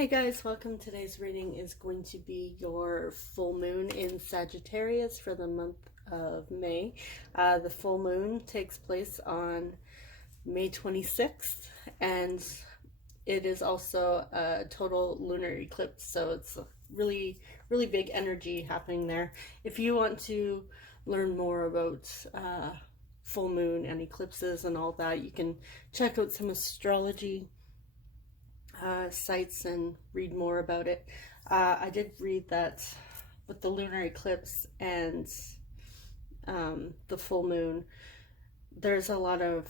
Hey guys, welcome. Today's reading is going to be your full moon in Sagittarius for the month of May. The full moon takes place on May 26th, and it is also a total lunar eclipse, so it's a really big energy happening there. If you want to learn more about full moon and eclipses and all that, you can check out some astrology sites and read more about it. I did read that with the lunar eclipse and the full moon, there's a lot of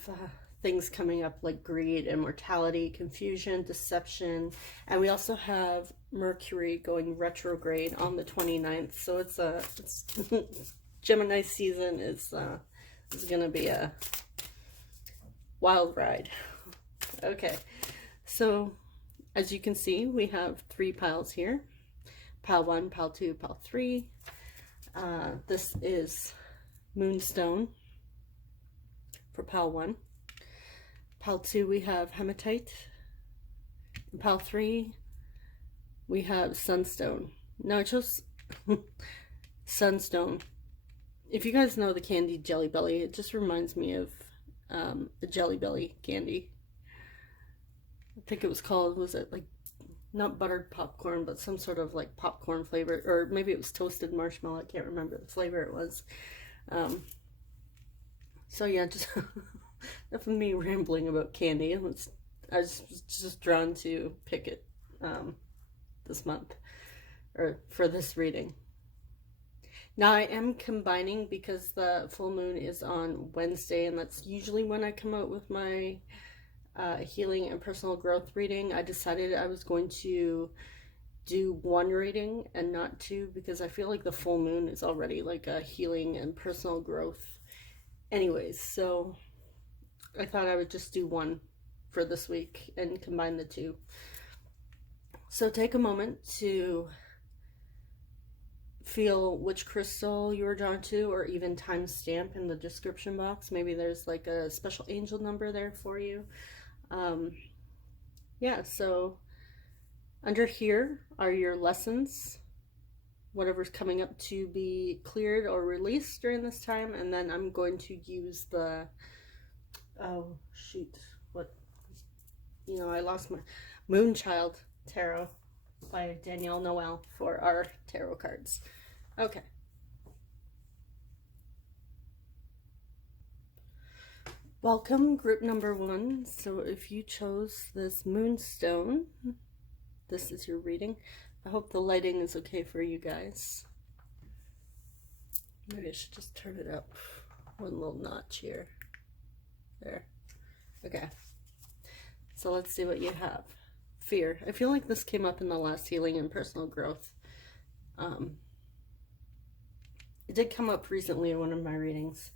things coming up like greed, immortality, confusion, deception, and we also have Mercury going retrograde on the 29th. So it's Gemini season is gonna be a wild ride. Okay, so as you can see, we have 3 piles here. Pile 1, pile 2, pile 3. This is Moonstone for pile 1. Pile 2, we have Hematite. In pile 3, we have Sunstone. Now I chose Sunstone. If you guys know the candy Jelly Belly, it just reminds me of the Jelly Belly candy. I think it was called, was it like, not buttered popcorn, but some sort of like popcorn flavor, or maybe it was toasted marshmallow. I can't remember the flavor it was. So yeah, just enough of me rambling about candy. I was just drawn to pick it this month, or for this reading. Now I am combining because the full moon is on Wednesday, and that's usually when I come out with my healing and personal growth reading. I decided I was going to do 1 reading and not 2 because I feel like the full moon is already like a healing and personal growth anyways, so I thought I would just do 1 for this week and combine the 2. So take a moment to feel which crystal you were drawn to, or even timestamp in the description box. Maybe there's like a special angel number there for you. Yeah, so under here are your lessons, whatever's coming up to be cleared or released during this time, and then I'm going to use the, oh shoot, what, I lost my Moonchild Tarot by Danielle Noel for our tarot cards. Okay. Welcome, group number 1. So if you chose this Moonstone, this is your reading. I hope the lighting is okay for you guys. Maybe I should just turn it up 1 little notch here. There. Okay. So let's see what you have. Fear. I feel like this came up in the last healing and personal growth. It did come up recently in one of my readings.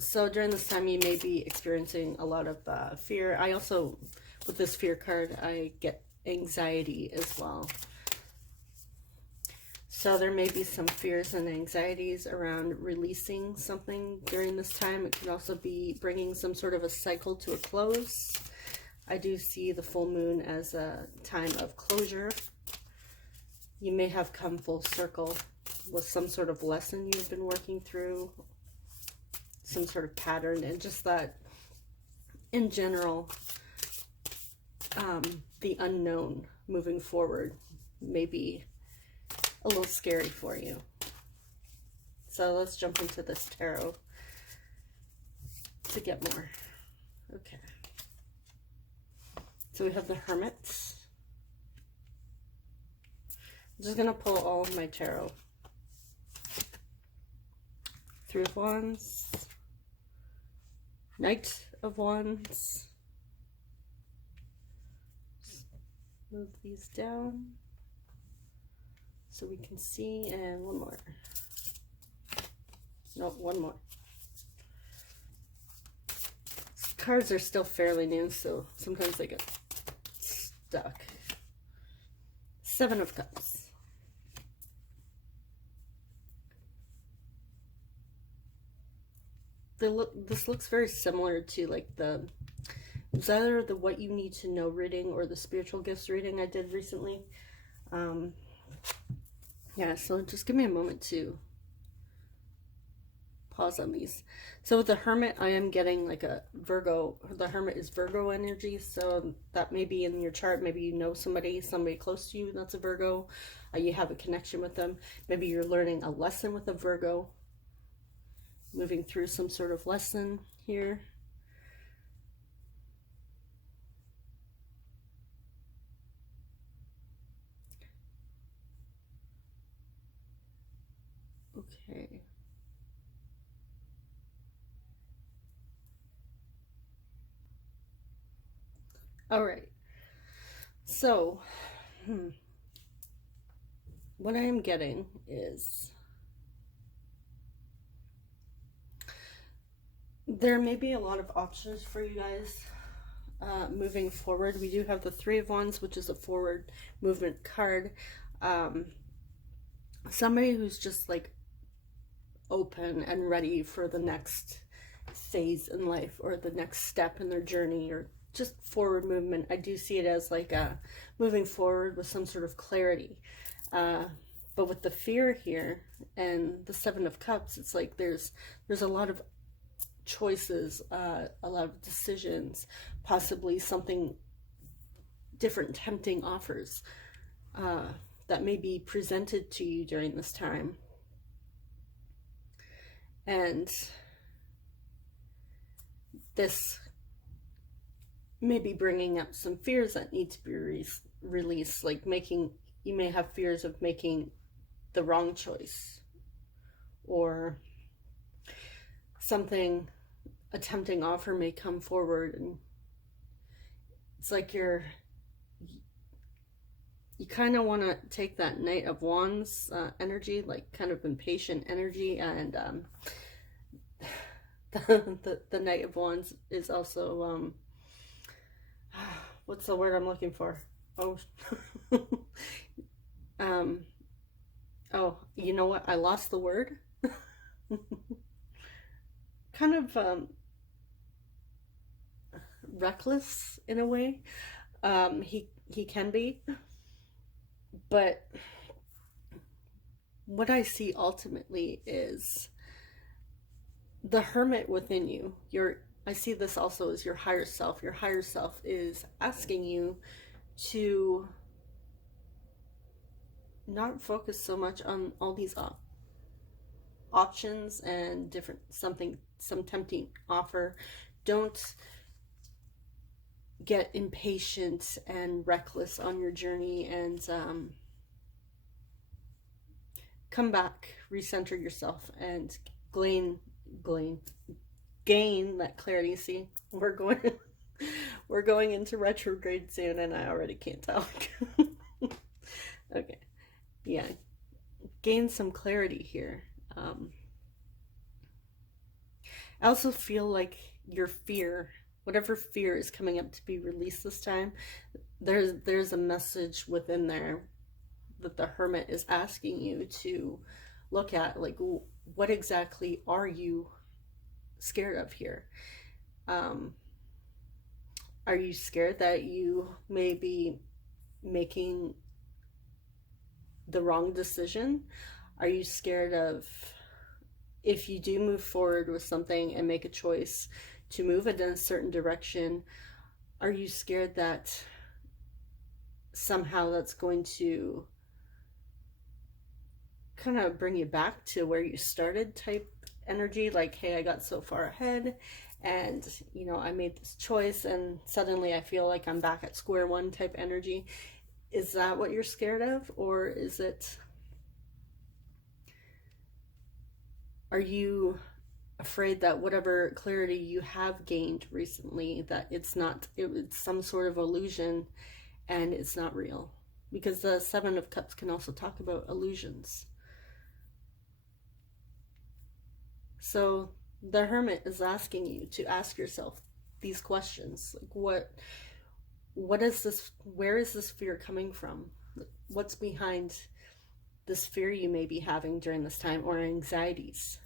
So during this time, you may be experiencing a lot of fear. I also, with this fear card, I get anxiety as well. So there may be some fears and anxieties around releasing something during this time. It could also be bringing some sort of a cycle to a close. I do see the full moon as a time of closure. You may have come full circle with some sort of lesson you've been working through, some sort of pattern, and just that in general, the unknown moving forward may be a little scary for you. So let's jump into this tarot to get more. Okay. So we have the Hermit. I'm just going to pull all of my tarot. 3 of Wands. Knight of Wands. Move these down so we can see, and 1 more. No, 1 more. Cards are still fairly new, so sometimes they get stuck. 7 of Cups. This looks very similar to like the was either the What You Need to Know reading or the Spiritual Gifts reading I did recently. Yeah, so just give me a moment to pause on these. So with the Hermit, I am getting like a Virgo. The Hermit is Virgo energy, so that may be in your chart. Maybe you know somebody close to you that's a Virgo. You have a connection with them. Maybe you're learning a lesson with a Virgo, moving through some sort of lesson here. Okay. All right. So, what I am getting is there may be a lot of options for you guys moving forward. We do have the Three of Wands, which is a forward movement card. Somebody who's just like open and ready for the next phase in life or the next step in their journey, or just forward movement. I do see it as like moving forward with some sort of clarity. But with the fear here and the Seven of Cups, it's like there's a lot of choices, a lot of decisions, possibly something different, tempting offers that may be presented to you during this time. And this may be bringing up some fears that need to be released, like you may have fears of making the wrong choice, or a tempting offer may come forward, and it's like you kind of want to take that Knight of Wands energy, like kind of impatient energy, and the Knight of Wands is also what's the word I'm looking for? Oh, oh, you know what? I lost the word. Kind of reckless in a way. He can be, but what I see ultimately is the Hermit within you. I see this also as your higher self. Your higher self is asking you to not focus so much on all these options and some tempting offer. Don't get impatient and reckless on your journey, and come back, recenter yourself, and gain that clarity. See, we're going into retrograde soon, and I already can't talk. Okay, yeah, gain some clarity here. I also feel like your fear, whatever fear is coming up to be released this time, there's a message within there that the Hermit is asking you to look at, like, what exactly are you scared of here? Are you scared that you may be making the wrong decision? Are you scared of, if you do move forward with something and make a choice to move it in a certain direction, are you scared that somehow that's going to kind of bring you back to where you started type energy? Like, hey, I got so far ahead and, you know, I made this choice and suddenly I feel like I'm back at square one type energy. Is that what you're scared of? Or is it, are you afraid that whatever clarity you have gained recently, that it's some sort of illusion and it's not real? Because the Seven of Cups can also talk about illusions. So the Hermit is asking you to ask yourself these questions, like what is this, where is this fear coming from? What's behind this fear you may be having during this time, or anxieties?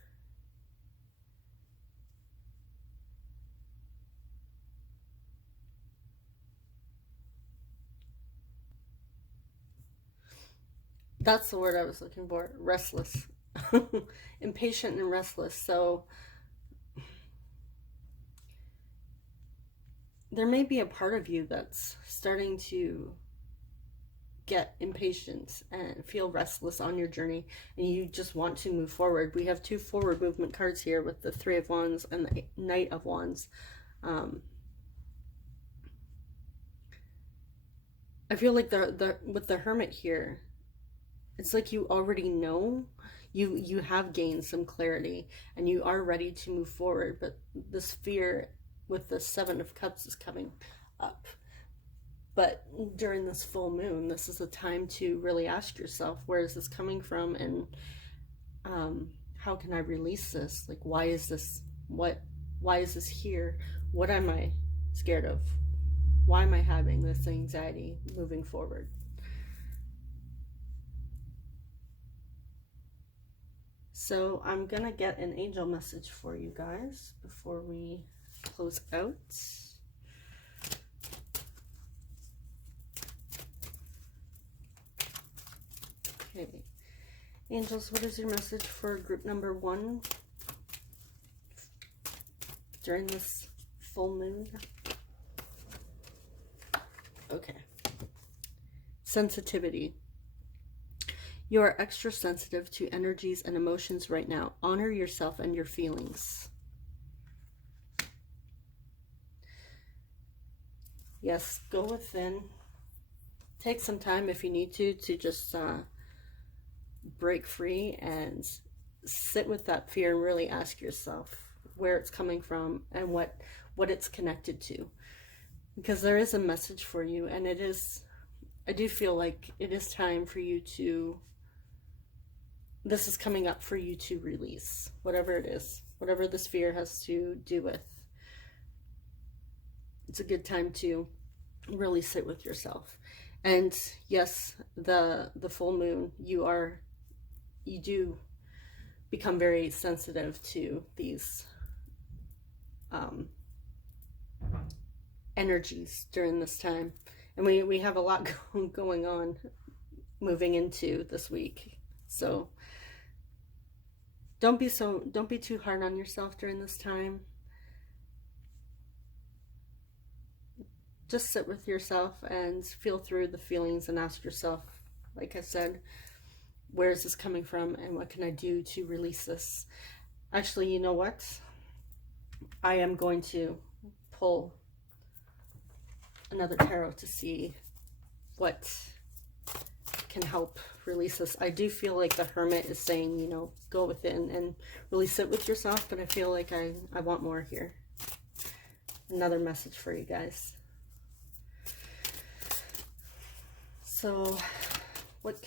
That's the word I was looking for. Restless. Impatient and restless. So there may be a part of you that's starting to get impatient and feel restless on your journey, and you just want to move forward. We have two forward movement cards here with the Three of Wands and the Knight of Wands. I feel like with the Hermit here, it's like you already know, you have gained some clarity and you are ready to move forward, but this fear with the Seven of Cups is coming up. But during this full moon, this is a time to really ask yourself, where is this coming from, and how can I release this? Like, why is this here? What am I scared of? Why am I having this anxiety moving forward? So I'm gonna get an angel message for you guys before we close out. Okay, angels, what is your message for group number 1 during this full moon? Okay. Sensitivity. You are extra sensitive to energies and emotions right now. Honor yourself and your feelings. Yes, go within. Take some time if you need to just break free and sit with that fear and really ask yourself where it's coming from and what it's connected to. Because there is a message for you, and it is, I do feel like it is time for you to, this is coming up for you to release whatever it is, whatever this fear has to do with. It's a good time to really sit with yourself. And yes, the full moon, you do become very sensitive to these energies during this time, and we have a lot going on moving into this week. So don't be too hard on yourself during this time. Just sit with yourself and feel through the feelings and ask yourself, like I said, where is this coming from and what can I do to release this? Actually, you know what? I am going to pull another tarot to see what can help release this. I do feel like the Hermit is saying, you know, go within and really sit with yourself, but I feel like I want more here. Another message for you guys. So what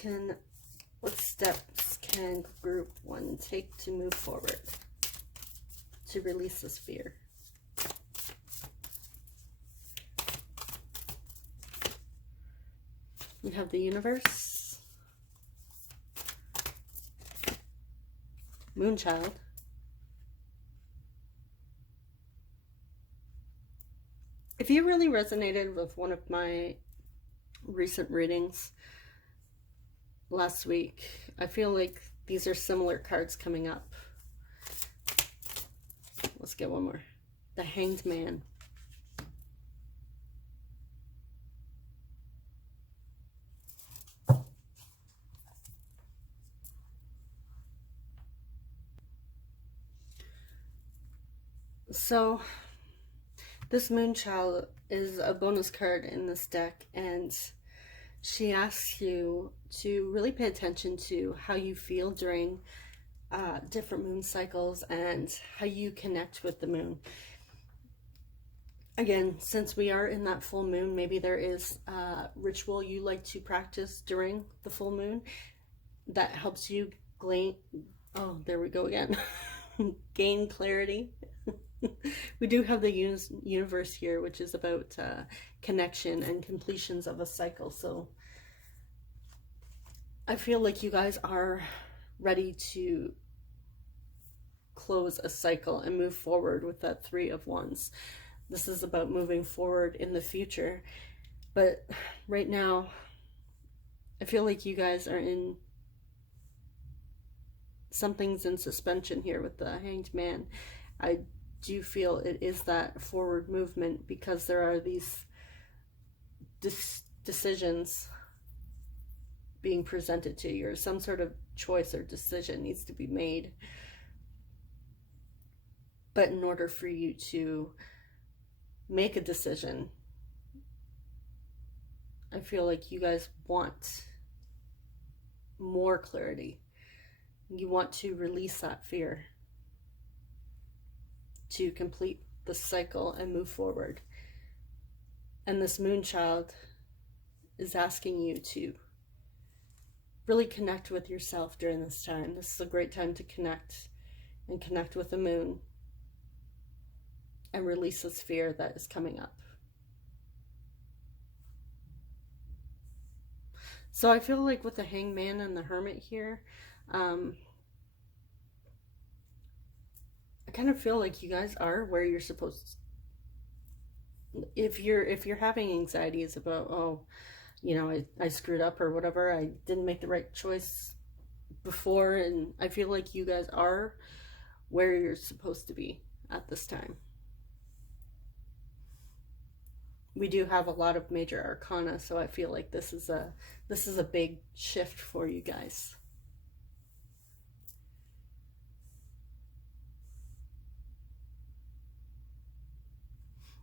steps can group 1 take to move forward to release this fear? We have the Universe, Moonchild, if you really resonated with one of my recent readings last week, I feel like these are similar cards coming up. Let's get one more. The Hanged Man. So this Moonchild is a bonus card in this deck, and she asks you to really pay attention to how you feel during different moon cycles and how you connect with the moon. Again, since we are in that full moon, maybe there is a ritual you like to practice during the full moon that helps you gain, oh, there we go again, gain clarity. We do have the universe here, which is about connection and completions of a cycle. So I feel like you guys are ready to close a cycle and move forward with that Three of Wands. This is about moving forward in the future. But right now, I feel like you guys are in something's in suspension here with the Hanged Man. I do feel it is that forward movement, because there are these decisions being presented to you, or some sort of choice or decision needs to be made. But in order for you to make a decision, I feel like you guys want more clarity. You want to release that fear to complete the cycle and move forward. And this moon child is asking you to really connect with yourself during this time. This is a great time to connect with the moon and release this fear that is coming up. So I feel like with the Hangman and the Hermit here, I kind of feel like you guys are where you're supposed to. If you're having anxieties about, oh, you know, I screwed up or whatever, I didn't make the right choice before, and I feel like you guys are where you're supposed to be at this time. We do have a lot of major arcana, so I feel like this is a big shift for you guys.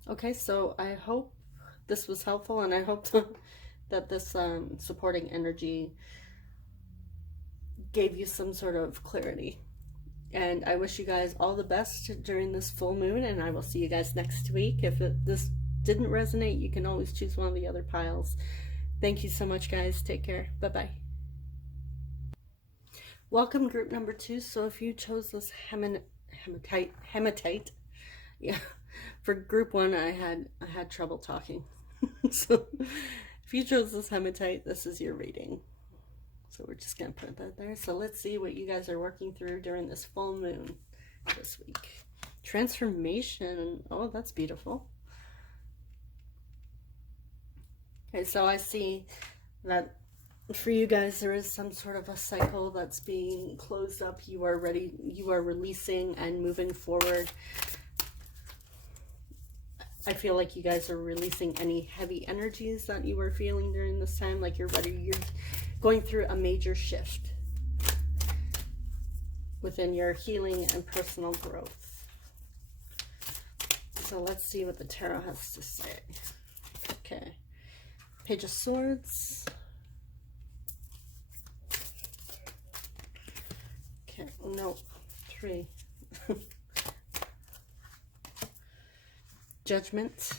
Okay, so I hope this was helpful, and I hope that this supporting energy gave you some sort of clarity. And I wish you guys all the best during this full moon, and I will see you guys next week. If this didn't resonate, you can always choose one of the other piles. Thank you so much, guys. Take care. Bye-bye. Welcome, group number 2. So if you chose this Hematite, yeah, for group 1, I had trouble talking. So if you chose this Hematite, this is your reading. So we're just going to put that there. So let's see what you guys are working through during this full moon this week. Transformation. Oh, that's beautiful. Okay, so I see that for you guys, there is some sort of a cycle that's being closed up. You are ready, you are releasing and moving forward. I feel like you guys are releasing any heavy energies that you were feeling during this time, like you're ready, you're going through a major shift within your healing and personal growth. So let's see what the tarot has to say. Okay. Page of Swords. Okay, no, 3. Judgment.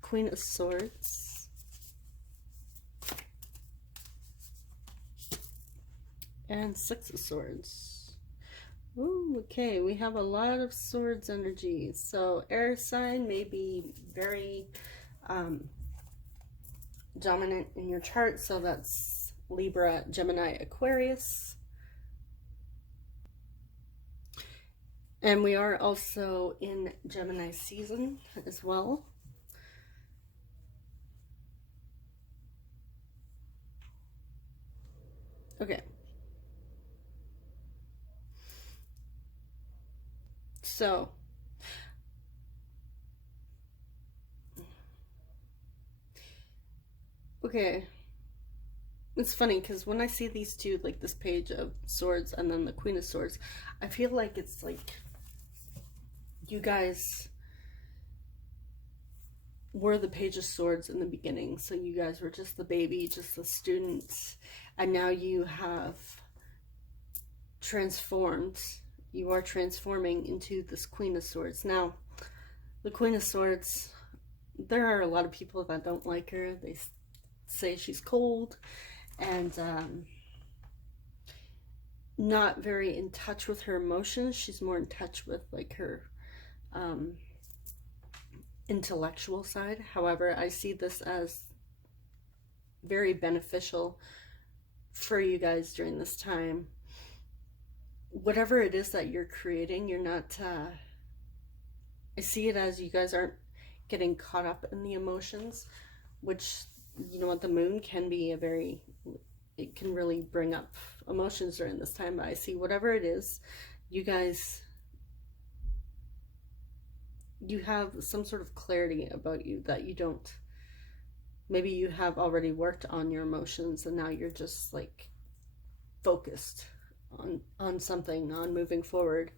Queen of Swords. And 6 of Swords. Ooh, okay, we have a lot of swords energy. So air sign may be very dominant in your chart. So that's Libra, Gemini, Aquarius. And we are also in Gemini season as well. Okay. So, okay, it's funny because when I see these two, like this Page of Swords and then the Queen of Swords, I feel like it's like you guys were the Page of Swords in the beginning. So you guys were just the baby, just the students, and now you have transformed. You are transforming into this Queen of Swords. Now, the Queen of Swords, there are a lot of people that don't like her. They say she's cold and not very in touch with her emotions. She's more in touch with like her intellectual side. However, I see this as very beneficial for you guys during this time. Whatever it is that you're creating, you're not, I see it as you guys aren't getting caught up in the emotions, which, you know what, the moon can be a very it can really bring up emotions during this time. But I see whatever it is, you guys, you have some sort of clarity about you that you don't, maybe you have already worked on your emotions and now you're just like focused on something, on moving forward.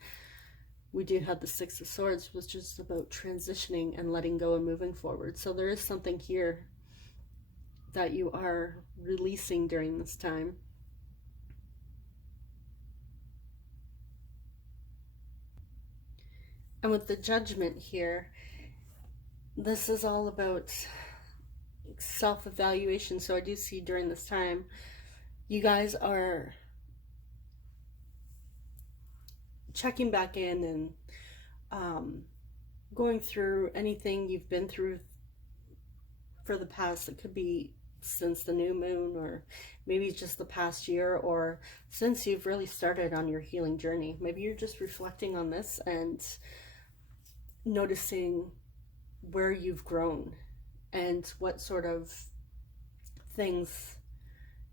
We do have the Six of Swords, which is about transitioning and letting go and moving forward. So there is something here that you are releasing during this time. And with the Judgment here, this is all about self-evaluation. So I do see during this time, you guys are checking back in and going through anything you've been through for the past. It could be since the new moon, or maybe just the past year, or since you've really started on your healing journey. Maybe you're just reflecting on this and noticing where you've grown and what sort of things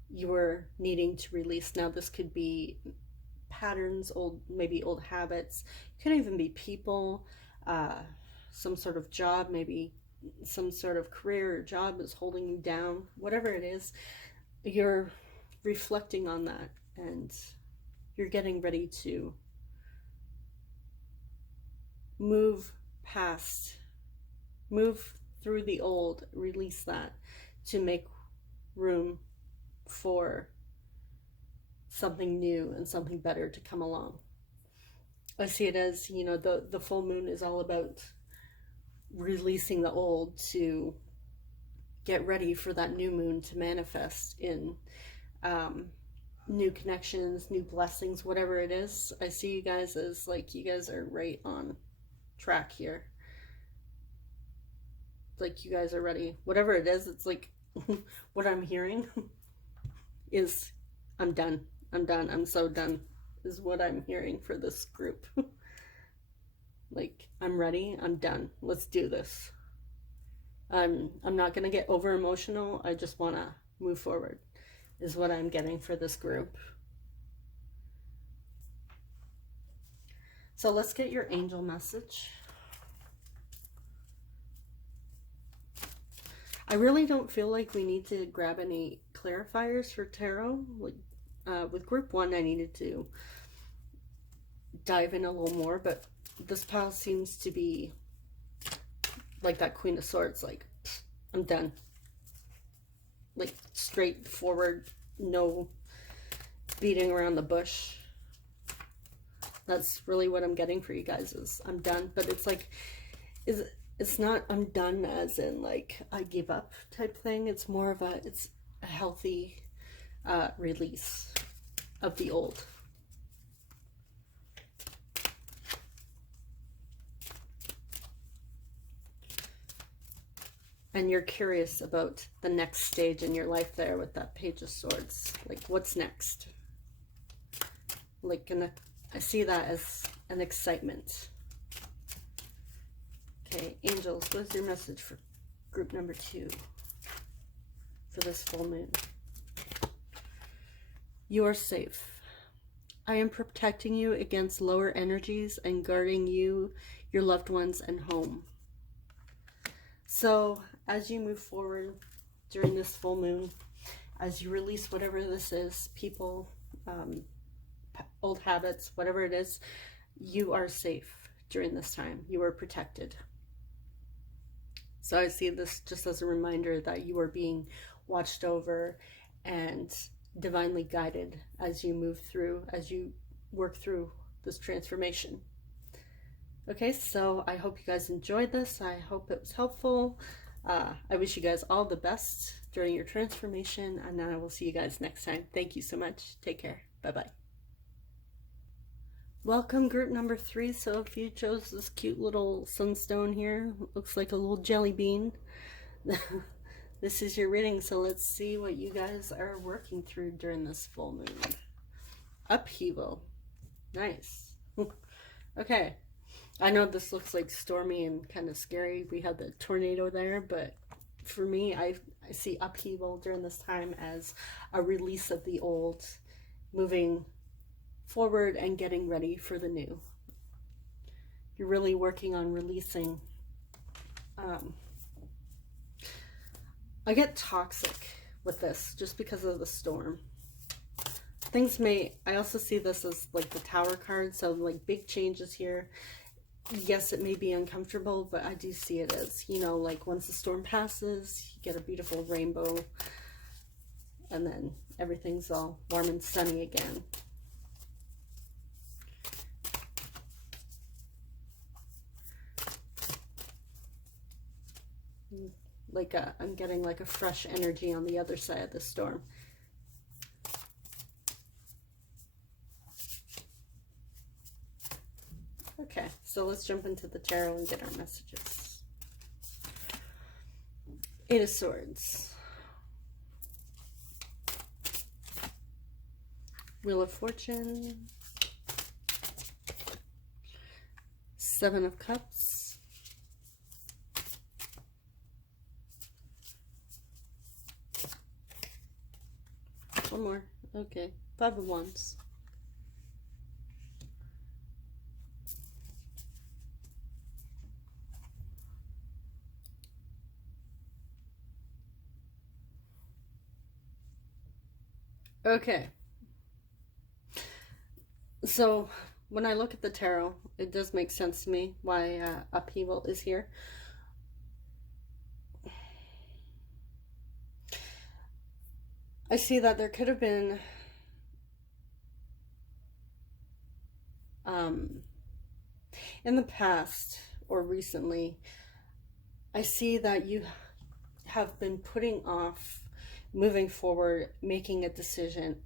you were needing to release. Now this could be patterns, maybe old habits. It could even be people, some sort of job, maybe some sort of career or job is holding you down. Whatever it is, you're reflecting on that and you're getting ready to move past, move through the old, release that to make room for something new and something better to come along. I see it as, you know, the full moon is all about releasing the old to get ready for that new moon to manifest in new connections, new blessings, whatever it is. I see you guys as like, you guys are right on track here. Like you guys are ready. Whatever it is, it's like what I'm hearing is I'm done. I'm done. I'm so done is what I'm hearing for this group. Like, I'm ready. I'm done. Let's do this. I'm not going to get over emotional. I just want to move forward is what I'm getting for this group. So let's get your angel message. I really don't feel like we need to grab any clarifiers for tarot. Like, with group 1, I needed to dive in a little more, but this pile seems to be like that Queen of Swords, like, I'm done. Like, straightforward, no beating around the bush. That's really what I'm getting for you guys, is I'm done. But it's like, it's not I'm done as in like I give up type thing. It's more of it's a healthy release of the old. And you're curious about the next stage in your life there with that Page of Swords. Like, what's next? Like, I see that as an excitement. Okay, angels, what is your message for group number 2 for this full moon? You are safe. I am protecting you against lower energies and guarding you, your loved ones, and home. So as you move forward during this full moon, as you release whatever this is, people, old habits, whatever it is, you are safe during this time. You are protected. So I see this just as a reminder that you are being watched over and divinely guided as you move through, as you work through this transformation. Okay, so I hope you guys enjoyed this. I hope it was helpful. I wish you guys all the best during your transformation, and I will see you guys next time. Thank you so much. Take care. Bye-bye. Welcome, group number 3. So if you chose this cute little sunstone here, looks like a little jelly bean, this is your reading. So let's see what you guys are working through during this full moon. Upheaval. Nice. Okay. I know this looks like stormy and kind of scary. We had the tornado there, but for me, I see upheaval during this time as a release of the old, moving forward and getting ready for the new. You're really working on releasing. I get toxic with this just because of the storm. Things may, I also see this as like the Tower card, so like big changes here. Yes, it may be uncomfortable, but I do see it as, you know, like once the storm passes, you get a beautiful rainbow, and then everything's all warm and sunny again. Like I'm getting like a fresh energy on the other side of the storm. Okay, so let's jump into the tarot and get our messages. Eight of Swords. Wheel of Fortune. Seven of Cups. One more. Okay. Five of Wands. Okay. So when I look at the tarot, it does make sense to me why upheaval is here. I see that there could have been in the past or recently, I see that you have been putting off moving forward, making a decision,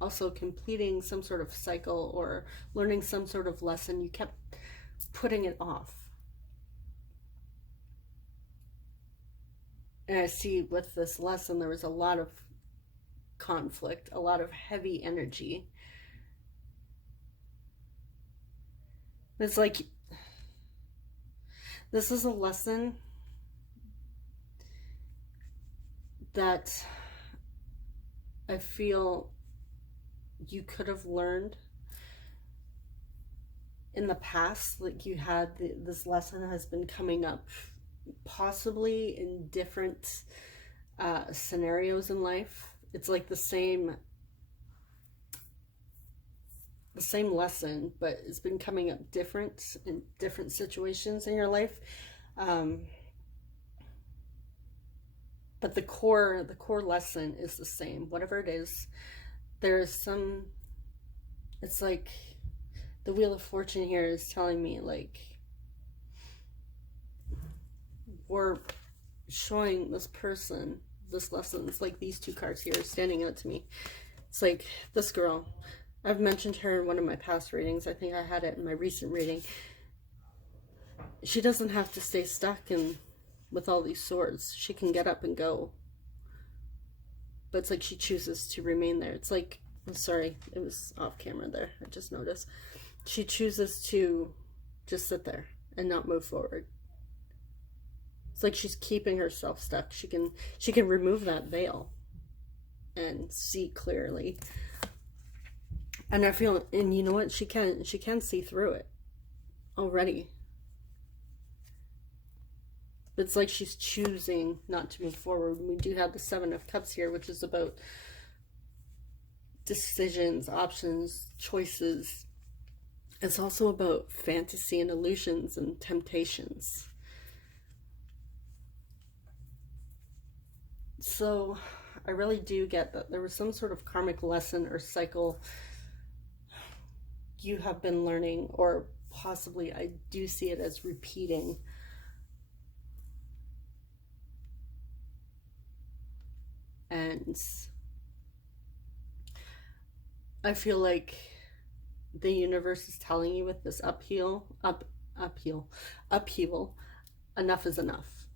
also completing some sort of cycle or learning some sort of lesson. You kept putting it off. And I see with this lesson, there was a lot of conflict, a lot of heavy energy. It's like, this is a lesson that I feel you could have learned in the past. Like you had this lesson has been coming up possibly in different scenarios in life. It's like the same lesson, but it's been coming up different in different situations in your life. But the core lesson is the same. Whatever it is, there is some, it's like the Wheel of Fortune here is telling me, like, we're showing this person this lesson. It's like these two cards here standing out to me. It's like this girl. I've mentioned her in one of my past readings. I think I had it in my recent reading. She doesn't have to stay stuck with all these swords. She can get up and go. But it's like she chooses to remain there. It's like, I'm sorry, it was off camera there. I just noticed. She chooses to just sit there and not move forward. It's like she's keeping herself stuck. She can remove that veil and see clearly. And I feel, and you know what? She can see through it already. It's like she's choosing not to move forward. We do have the Seven of Cups here, which is about decisions, options, choices. It's also about fantasy and illusions and temptations. So I really do get that there was some sort of karmic lesson or cycle you have been learning, or possibly I do see it as repeating. And I feel like the universe is telling you with this upheaval, enough is enough.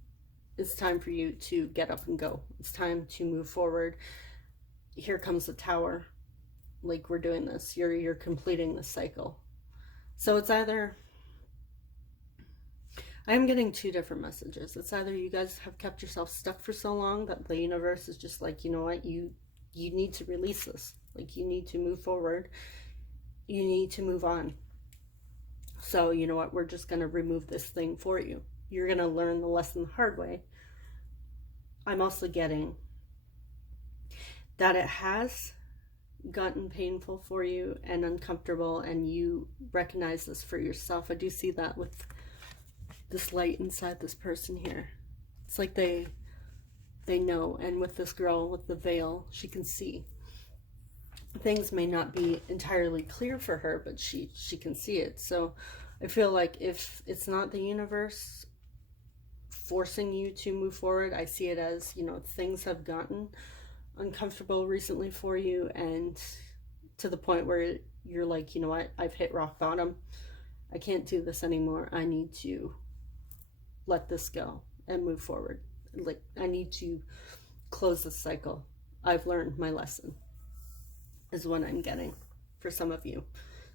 It's time for you to get up and go. It's time to move forward. Here comes the Tower. Like, we're doing this. You're completing the cycle. So it's either, I'm getting two different messages. It's either you guys have kept yourself stuck for so long that the universe is just like, you know what, you need to release this. Like, you need to move forward. You need to move on. So, you know what, we're just going to remove this thing for you. You're going to learn the lesson the hard way. I'm also getting that it has gotten painful for you and uncomfortable, and you recognize this for yourself. I do see that with this light inside this person here. It's like they know. And with this girl with the veil, she can see. Things may not be entirely clear for her, but she can see it. So I feel like if it's not the universe forcing you to move forward, I see it as, you know, things have gotten uncomfortable recently for you, and to the point where you're like, you know what, I've hit rock bottom. I can't do this anymore. I need to let this go and move forward. Like, I need to close this cycle. I've learned my lesson, is what I'm getting for some of you.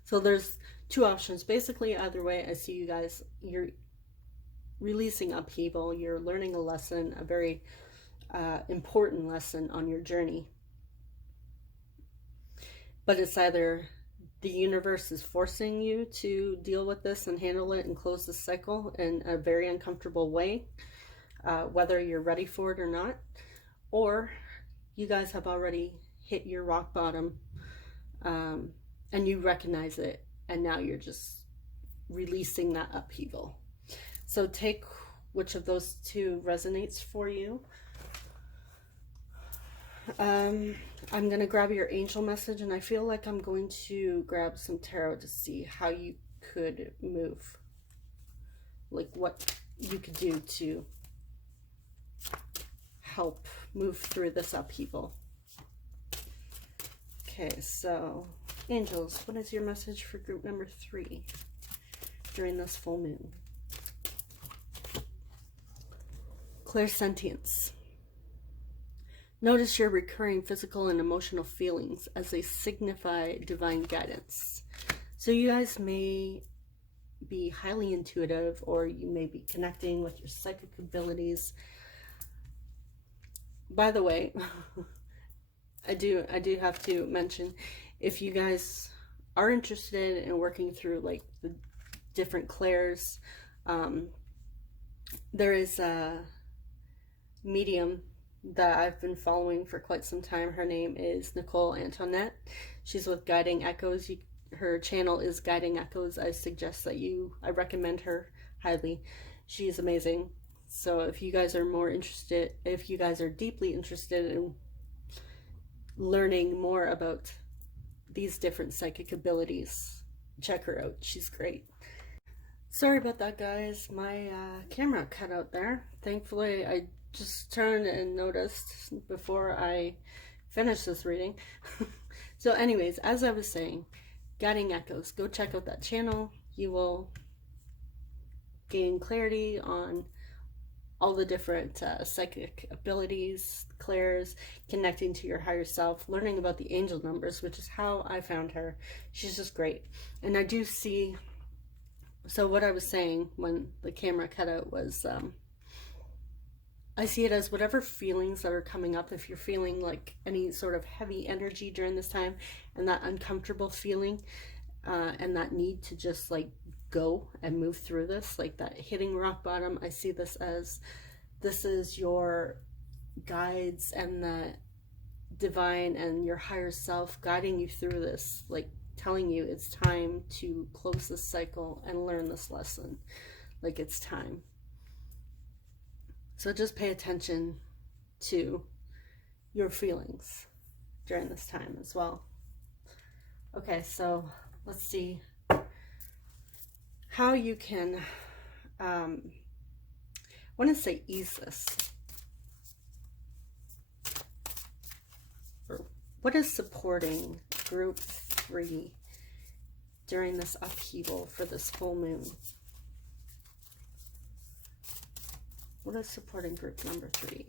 So there's two options. Basically, either way, I see you guys, you're releasing upheaval. You're learning a lesson, a very important lesson on your journey. But it's either the universe is forcing you to deal with this and handle it and close the cycle in a very uncomfortable way, whether you're ready for it or not, or you guys have already hit your rock bottom, and you recognize it, and now you're just releasing that upheaval. So take which of those two resonates for you. I'm going to grab your angel message, and I feel like I'm going to grab some tarot to see how you could move, like what you could do to help move through this upheaval. Okay, so angels, what is your message for group number 3 during this full moon? Clairsentience. Notice your recurring physical and emotional feelings as they signify divine guidance. So you guys may be highly intuitive, or you may be connecting with your psychic abilities. By the way, I do have to mention, if you guys are interested in working through like the different clairs, there is a medium that I've been following for quite some time. Her name is Nicole Antoinette. She's with Guiding Echoes. Her channel is Guiding Echoes. I recommend her highly. She's amazing. So if you guys are deeply interested in learning more about these different psychic abilities, check her out. She's great. Sorry about that, guys. My camera cut out there. Thankfully, I just turned and noticed before I finished this reading. So anyways, as I was saying, Guiding Echoes, go check out that channel. You will gain clarity on all the different psychic abilities, clairs, connecting to your higher self, learning about the angel numbers, which is how I found her. She's just great. And I do see, so what I was saying when the camera cut out was, I see it as whatever feelings that are coming up. If you're feeling like any sort of heavy energy during this time, and that uncomfortable feeling, and that need to just like go and move through this, like that hitting rock bottom, I see this as, this is your guides and the divine and your higher self guiding you through this, like telling you it's time to close this cycle and learn this lesson. Like, it's time. So just pay attention to your feelings during this time as well. Okay, so let's see how you can, I want to say ease this. What is supporting group 3 during this upheaval for this full moon? What is supporting group number 3?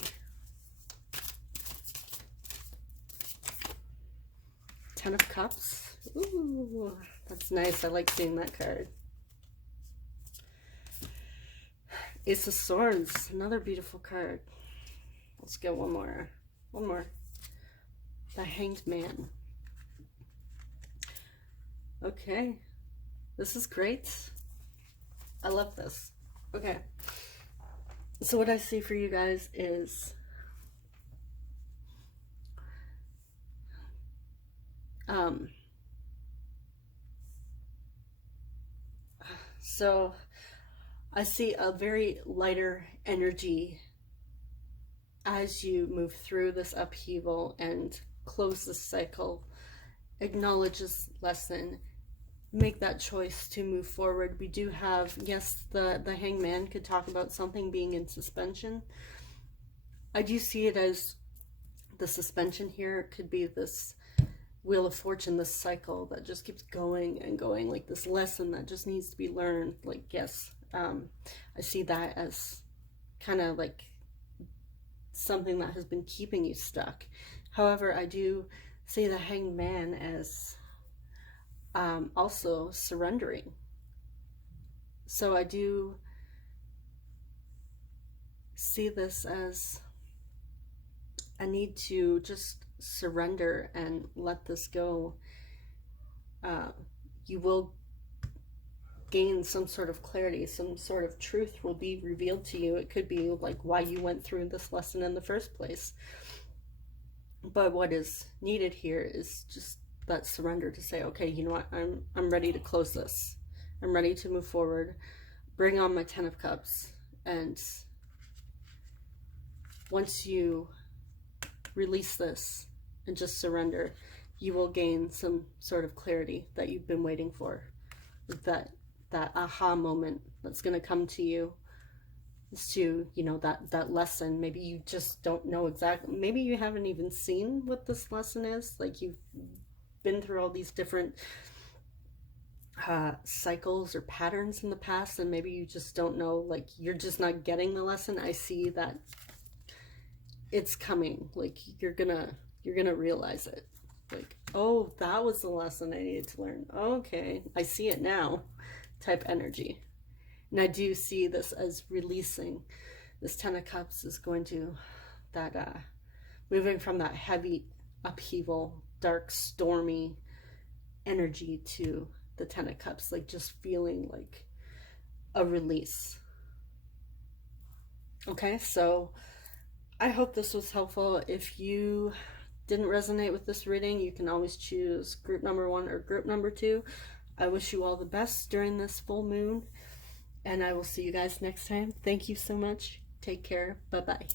10 of Cups. Ooh, that's nice. I like seeing that card. Ace of Swords, another beautiful card. Let's get one more. One more. The Hanged Man. Okay. This is great. I love this. Okay. So what I see for you guys is so I see a very lighter energy as you move through this upheaval and close this cycle, acknowledge this lesson, make that choice to move forward. We do have, yes, the Hangman could talk about something being in suspension. I do see it as the suspension here could be this Wheel of Fortune, this cycle that just keeps going and going, like this lesson that just needs to be learned. Like, yes, I see that as kind of like something that has been keeping you stuck. However, I do see the Hanged Man as also surrendering. So I do see this as I need to just surrender and let this go. You will gain some sort of clarity, some sort of truth will be revealed to you. It could be like why you went through this lesson in the first place. But what is needed here is just that surrender to say, okay, you know what, I'm ready to close this. I'm ready to move forward. Bring on my 10 of Cups. And once you release this and just surrender, you will gain some sort of clarity that you've been waiting for. That aha moment that's going to come to you is to, you know, that lesson. Maybe you just don't know exactly, maybe you haven't even seen what this lesson is. Like, you've been through all these different cycles or patterns in the past, and maybe you just don't know, like, you're just not getting the lesson. I see that it's coming. Like, you're gonna realize it. Like, oh, that was the lesson I needed to learn. Okay, I see it now, type energy. And I do see this as releasing. This 10 of Cups is going to, moving from that heavy upheaval, dark, stormy energy to the 10 of Cups, like just feeling like a release. Okay, so I hope this was helpful. If you didn't resonate with this reading, you can always choose group number 1 or group number 2. I wish you all the best during this full moon, and I will see you guys next time. Thank you so much. Take care. Bye-bye.